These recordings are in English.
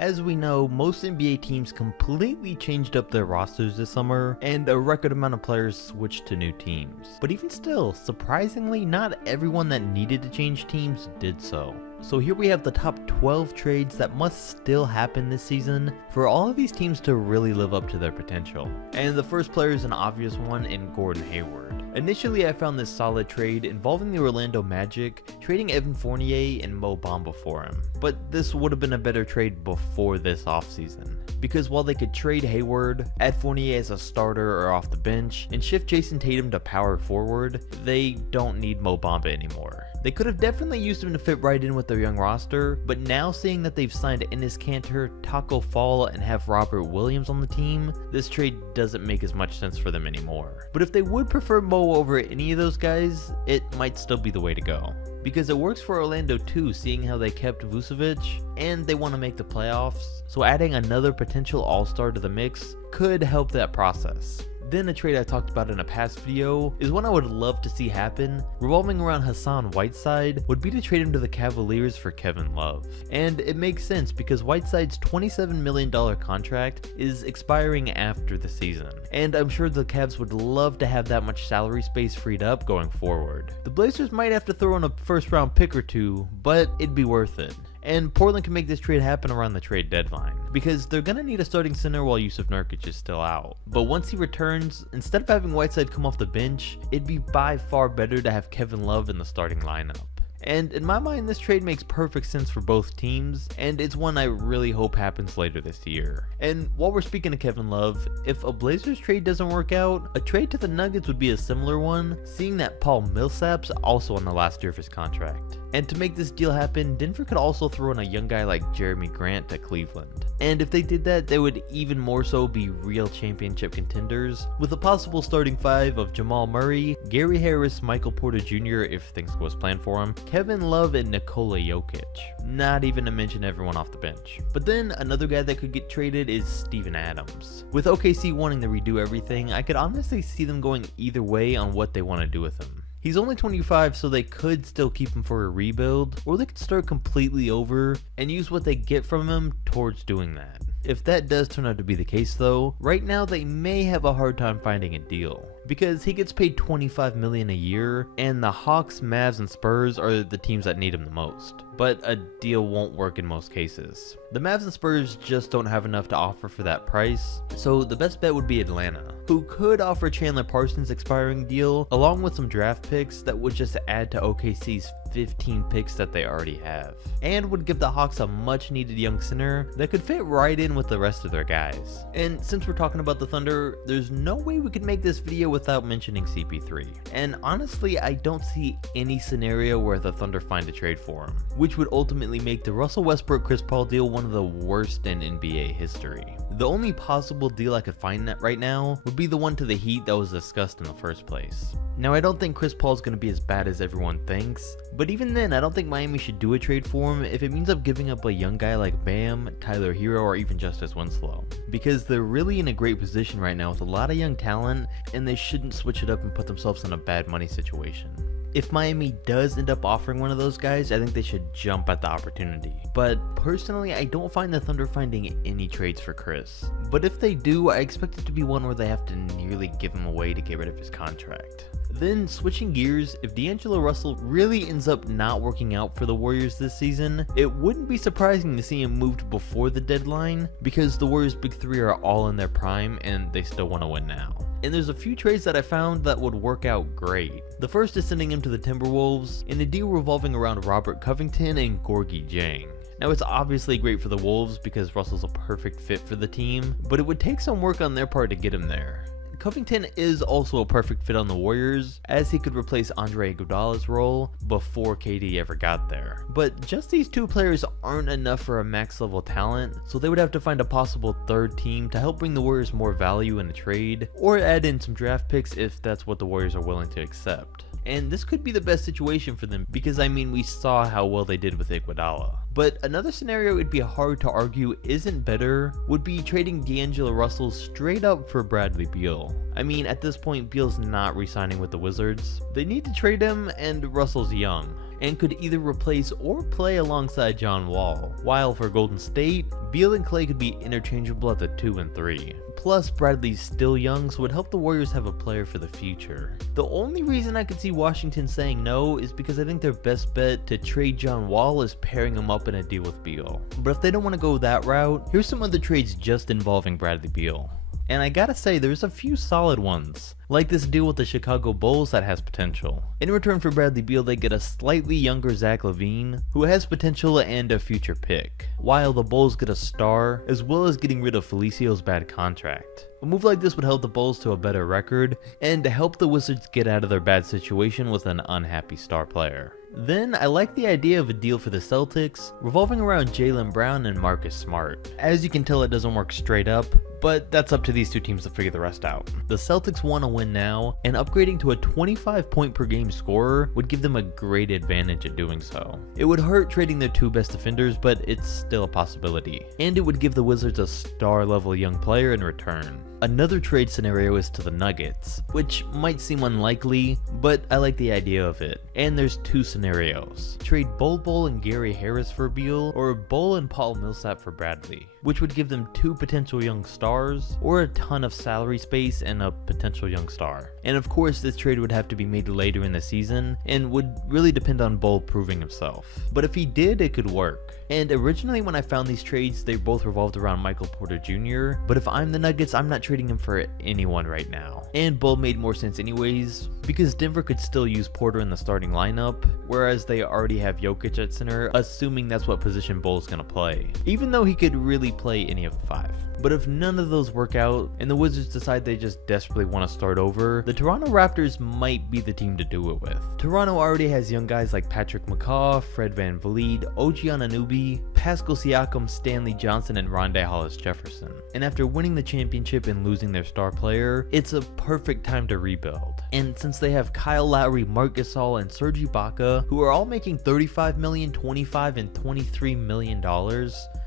As we know, most NBA teams completely changed up their rosters this summer, and a record amount of players switched to new teams. But even still, surprisingly, not everyone that needed to change teams did so. So here we have the top 12 trades that must still happen this season for all of these teams to really live up to their potential. And the first player is an obvious one in Gordon Hayward. Initially, I found this solid trade involving the Orlando Magic, trading Evan Fournier and Mo Bamba for him. But this would have been a better trade before this offseason, because while they could trade Hayward, add Fournier as a starter or off the bench, and shift Jason Tatum to power forward, they don't need Mo Bamba anymore. They could have definitely used him to fit right in with their young roster, but now seeing that they've signed Enes Kanter, Taco Fall, and have Robert Williams on the team, this trade doesn't make as much sense for them anymore. But if they would prefer Mo over any of those guys, it might still be the way to go. Because it works for Orlando too, seeing how they kept Vucevic, and they want to make the playoffs, so adding another potential all-star to the mix could help that process. Then a trade I talked about in a past video is one I would love to see happen, revolving around Hassan Whiteside, would be to trade him to the Cavaliers for Kevin Love. And it makes sense because Whiteside's $27 million contract is expiring after the season, and I'm sure the Cavs would love to have that much salary space freed up going forward. The Blazers might have to throw in a first round pick or two, but it'd be worth it. And Portland can make this trade happen around the trade deadline, because they're going to need a starting center while Yusuf Nurkic is still out. But once he returns, instead of having Whiteside come off the bench, it'd be by far better to have Kevin Love in the starting lineup. And in my mind, this trade makes perfect sense for both teams, and it's one I really hope happens later this year. And while we're speaking of Kevin Love, if a Blazers trade doesn't work out, a trade to the Nuggets would be a similar one, seeing that Paul Millsap's also on the last year of his contract. And to make this deal happen, Denver could also throw in a young guy like Jeremy Grant to Cleveland. And if they did that, they would even more so be real championship contenders, with a possible starting five of Jamal Murray, Gary Harris, Michael Porter Jr. if things go as planned for him, Kevin Love, and Nikola Jokic. Not even to mention everyone off the bench. But then another guy that could get traded is Steven Adams. With OKC wanting to redo everything, I could honestly see them going either way on what they want to do with him. He's only 25, so they could still keep him for a rebuild, or they could start completely over and use what they get from him towards doing that. If that does turn out to be the case though, right now they may have a hard time finding a deal, because he gets paid $25 million a year, and the Hawks, Mavs, and Spurs are the teams that need him the most. But a deal won't work in most cases. The Mavs and Spurs just don't have enough to offer for that price, so the best bet would be Atlanta, who could offer Chandler Parsons' expiring deal along with some draft picks that would just add to OKC's 15 picks that they already have, and would give the Hawks a much needed young center that could fit right in with the rest of their guys. And since we're talking about the Thunder, there's no way we could make this video without mentioning CP3. And honestly, I don't see any scenario where the Thunder find a trade for him, which would ultimately make the Russell Westbrook-Chris Paul deal one of the worst in NBA history. The only possible deal I could find that right now would be the one to the Heat that was discussed in the first place. Now, I don't think Chris Paul's going to be as bad as everyone thinks, but even then, I don't think Miami should do a trade for him if it means I'm giving up a young guy like Bam, Tyler Hero, or even Justice Winslow, because they're really in a great position right now with a lot of young talent, and they shouldn't switch it up and put themselves in a bad money situation. If Miami does end up offering one of those guys, I think they should jump at the opportunity. But personally, I don't find the Thunder finding any trades for Chris. But if they do, I expect it to be one where they have to nearly give him away to get rid of his contract. Then, switching gears, if DAngelo Russell really ends up not working out for the Warriors this season, it wouldn't be surprising to see him moved before the deadline, because the Warriors' big three are all in their prime and they still want to win now. And there's a few trades that I found that would work out great. The first is sending him to the Timberwolves in a deal revolving around Robert Covington and Gorgui Dieng. Now, it's obviously great for the Wolves because Russell's a perfect fit for the team, but it would take some work on their part to get him there. Covington is also a perfect fit on the Warriors, as he could replace Andre Iguodala's role before KD ever got there. But just these two players aren't enough for a max level talent, so they would have to find a possible third team to help bring the Warriors more value in a trade, or add in some draft picks if that's what the Warriors are willing to accept. And this could be the best situation for them because, I mean, we saw how well they did with Iguodala. But another scenario it'd be hard to argue isn't better would be trading DAngelo Russell straight up for Bradley Beal. I mean, at this point, Beal's not re-signing with the Wizards. They need to trade him, and Russell's young. and could either replace or play alongside John Wall, while for Golden State, Beal and Clay could be interchangeable at the 2 and 3. Plus, Bradley's still young, so would help the Warriors have a player for the future. The only reason I could see Washington saying no is because I think their best bet to trade John Wall is pairing him up in a deal with Beal. But if they don't want to go that route, here's some other trades just involving Bradley Beal. And I gotta say, there's a few solid ones, like this deal with the Chicago Bulls that has potential. In return for Bradley Beal, they get a slightly younger Zach LaVine, who has potential and a future pick, while the Bulls get a star, as well as getting rid of Felicio's bad contract. A move like this would help the Bulls to a better record, and to help the Wizards get out of their bad situation with an unhappy star player. Then, I like the idea of a deal for the Celtics, revolving around Jaylen Brown and Marcus Smart. As you can tell, it doesn't work straight up, but that's up to these two teams to figure the rest out. The Celtics want to win now, and upgrading to a 25 point per game scorer would give them a great advantage at doing so. It would hurt trading their two best defenders, but it's still a possibility. And it would give the Wizards a star level young player in return. Another trade scenario is to the Nuggets, which might seem unlikely, but I like the idea of it. And there's two scenarios. Trade Bol and Gary Harris for Beal, or Bol and Paul Millsap for Bradley, which would give them two potential young stars, or a ton of salary space and a potential young star. And of course, this trade would have to be made later in the season, and would really depend on Bol proving himself. But if he did, it could work. And originally when I found these trades, they both revolved around Michael Porter Jr., but if I'm the Nuggets, I'm not trading him for anyone right now. And Bol made more sense anyways, because Denver could still use Porter in the starting lineup, whereas they already have Jokic at center, assuming that's what position Bol's gonna play, even though he could really play any of the five. But if none of those work out, and the Wizards decide they just desperately want to start over, the Toronto Raptors might be the team to do it with. Toronto already has young guys like Patrick McCaw, Fred VanVleet, OG Anunoby, Pascal Siakam, Stanley Johnson, and Rondae Hollis-Jefferson. And after winning the championship and losing their star player, it's a perfect time to rebuild. And since they have Kyle Lowry, Marc Gasol, and Serge Ibaka, who are all making $35 million, $25 and $23 million,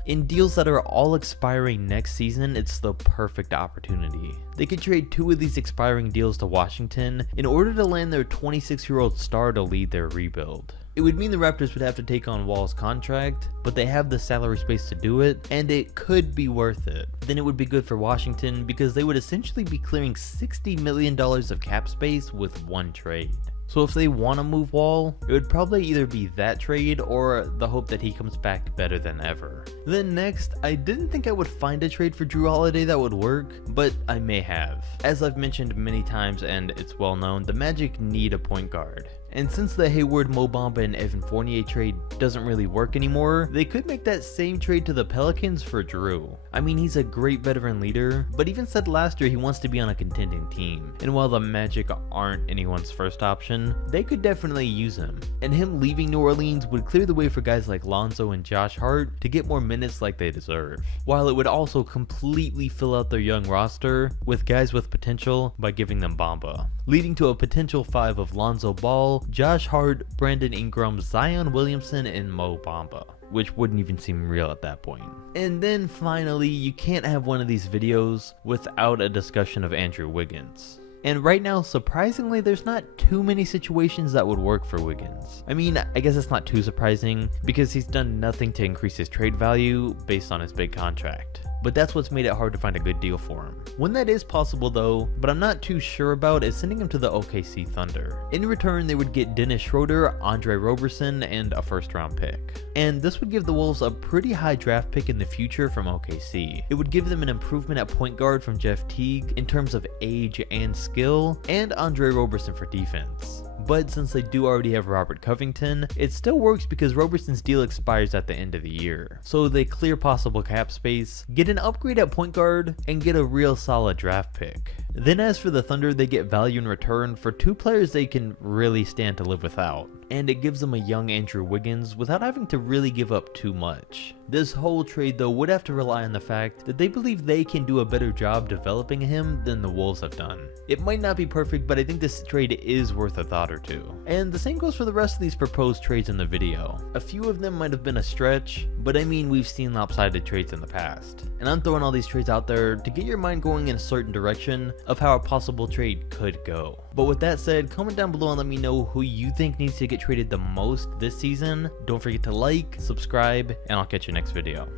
in deals that are all expiring next season, it's the perfect opportunity. They could trade two of these expiring deals to Washington in order to land their 26-year-old star to lead their rebuild. It would mean the Raptors would have to take on Wall's contract, but they have the salary space to do it, and it could be worth it. Then it would be good for Washington because they would essentially be clearing $60 million of cap space with one trade. So if they want to move Wall, it would probably either be that trade or the hope that he comes back better than ever. Then next, I didn't think I would find a trade for Drew Holiday that would work, but I may have. As I've mentioned many times and it's well known, the Magic need a point guard. And since the Hayward, Mo Bamba, and Evan Fournier trade doesn't really work anymore, they could make that same trade to the Pelicans for Drew. I mean, he's a great veteran leader, but even said last year he wants to be on a contending team. And while the Magic aren't anyone's first option, they could definitely use him. And him leaving New Orleans would clear the way for guys like Lonzo and Josh Hart to get more minutes like they deserve. While it would also completely fill out their young roster with guys with potential by giving them Bamba, leading to a potential five of Lonzo Ball, Josh Hart, Brandon Ingram, Zion Williamson, and Mo Bamba, which wouldn't even seem real at that point. And then finally, you can't have one of these videos without a discussion of Andrew Wiggins. And right now, surprisingly, there's not too many situations that would work for Wiggins. I mean, I guess it's not too surprising because he's done nothing to increase his trade value based on his big contract. But that's what's made it hard to find a good deal for him. One that is possible though, but I'm not too sure about, is sending him to the OKC Thunder. In return, they would get Dennis Schroeder, Andre Roberson, and a first round pick. And this would give the Wolves a pretty high draft pick in the future from OKC. It would give them an improvement at point guard from Jeff Teague in terms of age and skill, and Andre Roberson for defense. But since they do already have Robert Covington, it still works because Roberson's deal expires at the end of the year. So they clear possible cap space, get an upgrade at point guard, and get a real solid draft pick. Then as for the Thunder, they get value in return for two players they can really stand to live without. And it gives them a young Andrew Wiggins without having to really give up too much. This whole trade though would have to rely on the fact that they believe they can do a better job developing him than the Wolves have done. It might not be perfect, but I think this trade is worth a thought or two. And the same goes for the rest of these proposed trades in the video. A few of them might have been a stretch, but I mean, we've seen lopsided trades in the past. And I'm throwing all these trades out there to get your mind going in a certain direction, of how a possible trade could go. But with that said, comment down below and let me know who you think needs to get traded the most this season. Don't forget to like, subscribe, and I'll catch you next video.